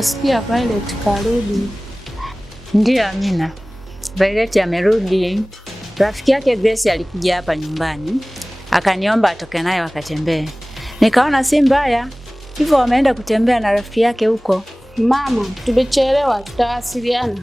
nasikia Violet karudi. Ndiyo Amina, Violet amerudi. Rafiki yake Grace alikuja hapa nyumbani, akaniomba atoke naye wakatembee. Nikaona si mbaya, hivyo wameenda kutembea na rafiki yake huko. Mama, tumechelewa, tutawasiliana.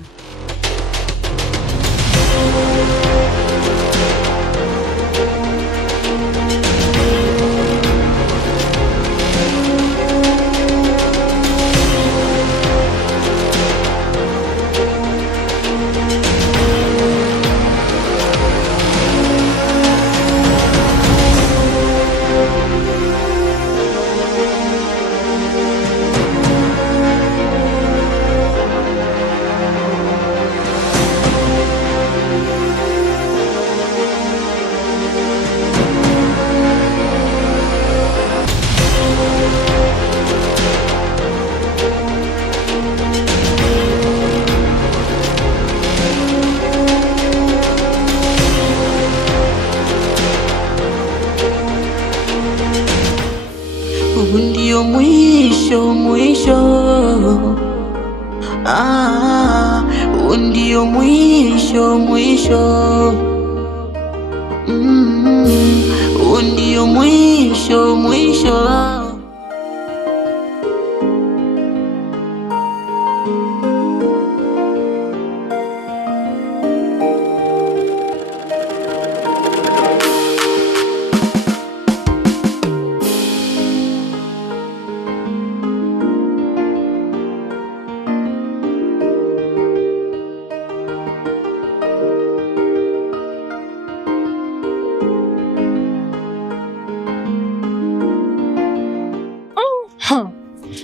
Ndio mwisho ndio mwisho ndio mwisho.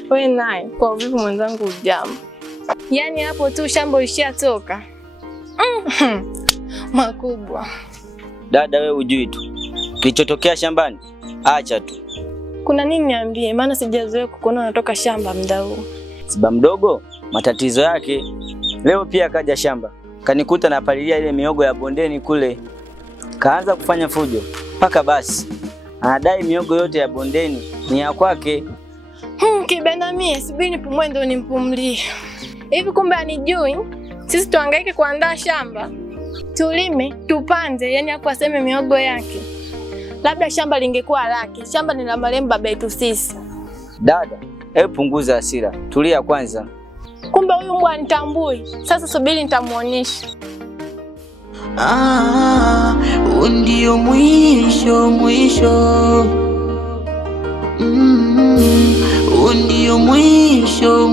Wewe naye kwa vipi mwenzangu ujambo? Yaani hapo tu shamba ishatoka. Makubwa. Dada wewe ujui tu kilichotokea shambani? Acha tu. Kuna nini niambie, maana sijazoea kukuona unatoka shamba muda huu. Siba mdogo matatizo yake. Leo pia kaja shamba, kanikuta napalilia ile miogo ya bondeni kule. Kaanza kufanya fujo mpaka basi anadai miogo yote ya bondeni ni ya kwake. Kibena mie, subiri nipumue ndo nimpumlie. Hivi kumbe anijui? Sisi tuhangaike kuandaa shamba, tulime, tupande, yani hapo aseme miogo yake. Labda shamba lingekuwa lake, shamba ni la marehemu baba yetu sisi. Dada, hebu punguza hasira, tulia kwanza. Kumbe huyu mbwa anitambui. Sasa subiri nitamuonyesha. Ndio mwisho ndio mwisho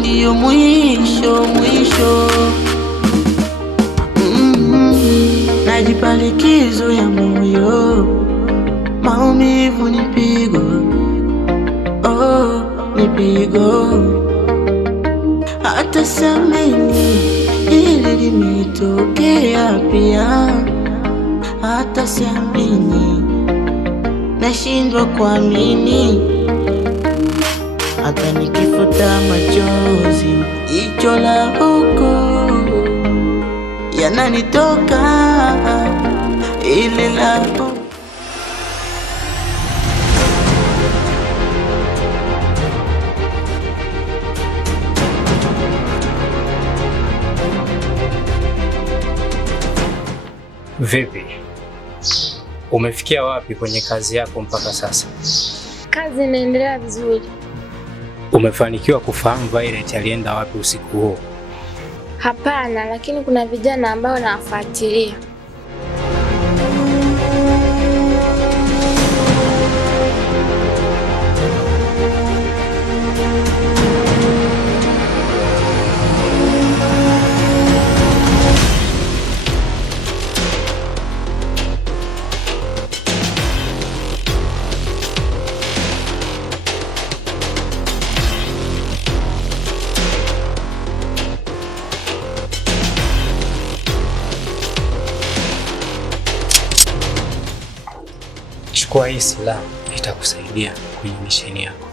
ndio mwisho. Najipa likizo ya moyo, maumivu ni pigo, ni pigo. Hata siamini hili limetokea pia, hata siamini, nashindwa kuamini. Hata nikifuta machozi, jicho la huko yananitoka ile la huko. Vipi? Umefikia wapi kwenye kazi yako mpaka sasa? Kazi inaendelea vizuri. Umefanikiwa kufahamu Violet alienda wapi usiku huo? Hapana, lakini kuna vijana ambao nawafuatilia. Chukua hii silaha, itakusaidia kwenye misheni yako.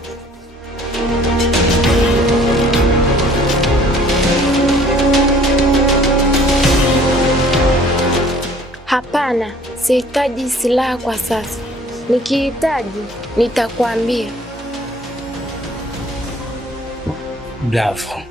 Hapana, sihitaji silaha kwa sasa. Nikihitaji nitakwambia. Bravo.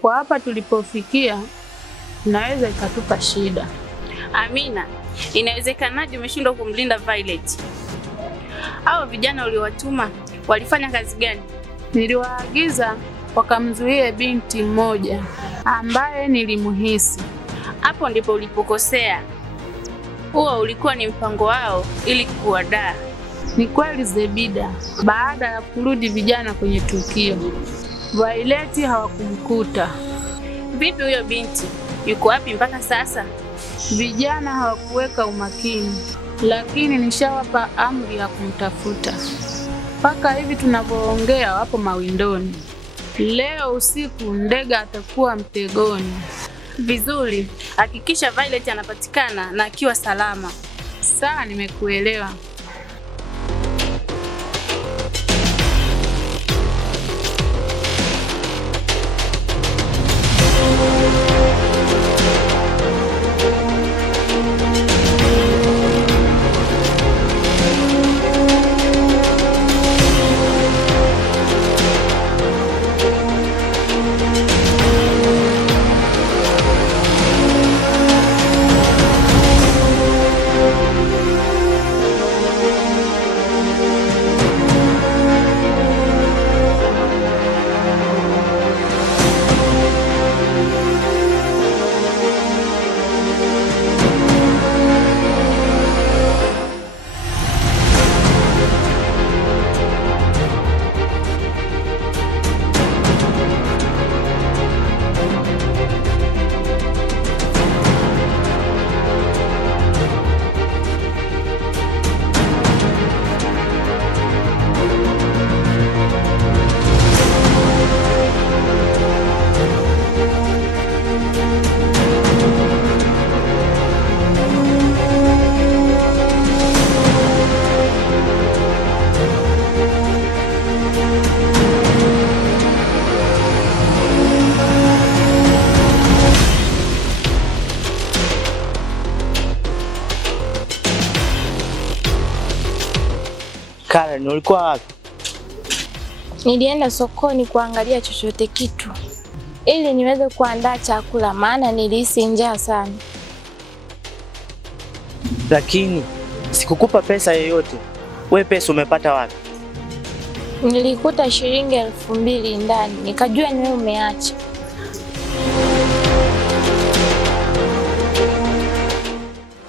Kwa hapa tulipofikia, naweza ikatupa shida. Amina, inawezekanaje umeshindwa kumlinda Violet? Hao vijana uliowatuma walifanya kazi gani? Niliwaagiza wakamzuie binti mmoja ambaye nilimuhisi. Hapo ndipo ulipokosea. Huo ulikuwa ni mpango wao ili kuwadaa. Ni kweli Zebida, baada ya kurudi vijana kwenye tukio, Violet hawakumkuta. Vipi huyo binti? Yuko wapi mpaka sasa? Vijana hawakuweka umakini, lakini nishawapa amri ya kumtafuta. Mpaka hivi tunavyoongea wapo mawindoni. Leo usiku ndege atakuwa mtegoni. Vizuri, hakikisha Violet anapatikana na akiwa salama. Sawa, nimekuelewa. Karen, ulikuwa wapi? Nilienda sokoni kuangalia chochote kitu ili niweze kuandaa chakula, maana nilihisi njaa sana. Lakini sikukupa pesa yoyote. Wewe pesa umepata wapi? Nilikuta shilingi 2000 ndani, nikajua ni wewe umeacha.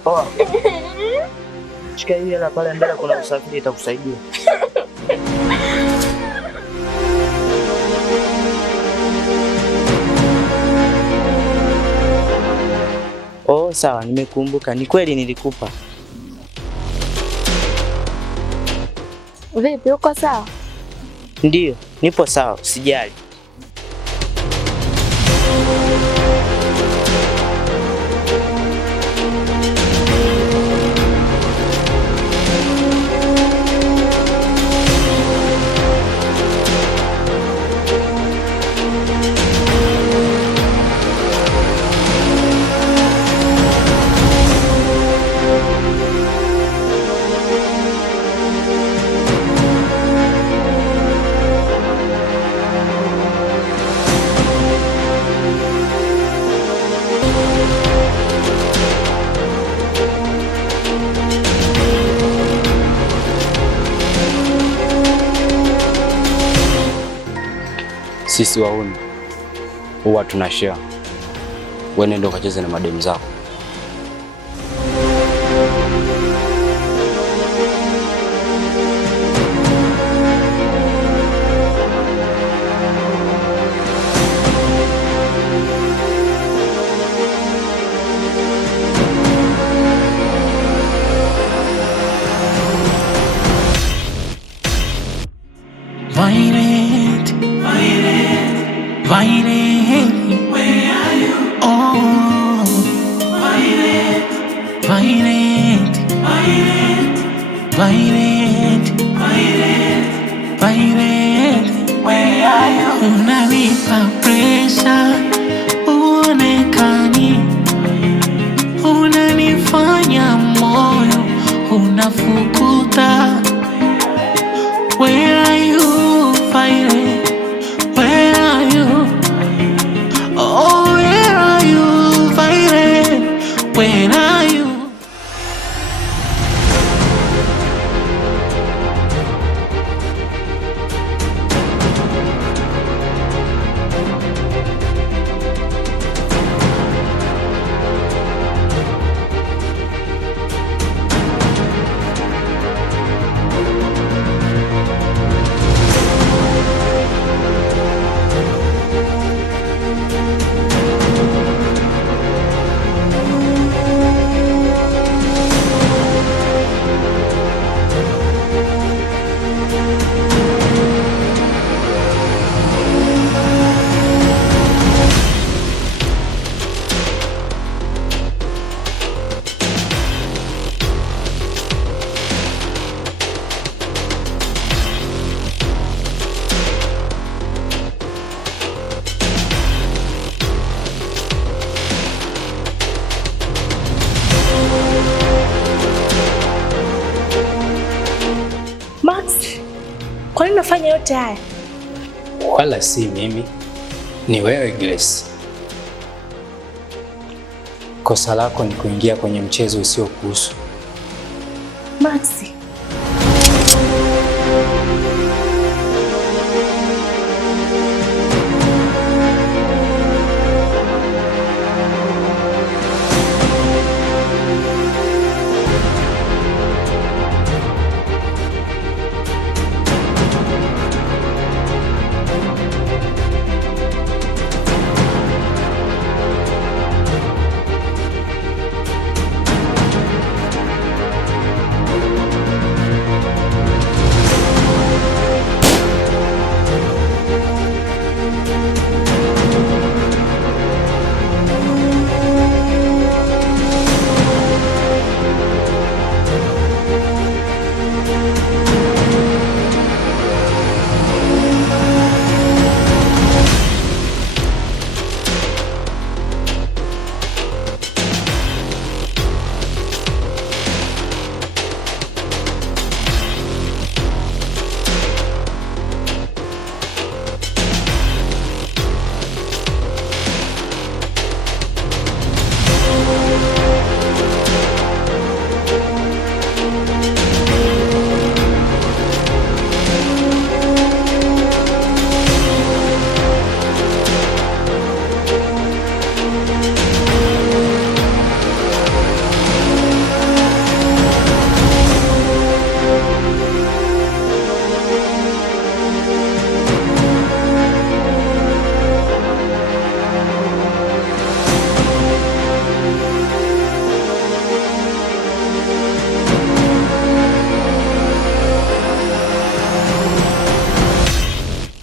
Oh. Shika hii hela pale mbele, kuna usafiri itakusaidia. Oh, sawa, nimekumbuka. Ni kweli nilikupa. Vipi, uko sawa? Ndiyo, nipo sawa, usijali. Sisi wauni huwa tunashare. Wewe nenda ukacheze na mademu zako. Violet, where are you? Oh, Violet, Violet, Violet, Violet, Violet, Violet, where are you? Unanipa pressure, uonekani, unanifanya moyo unafukuta. Where are you, Violet? Where are you? Oh, where are you, Violet? Where are you? Kwa nini unafanya yote haya? Wala si mimi, ni wewe Grace. Kosa lako ni kuingia kwenye mchezo usiokuhusu. Maxi,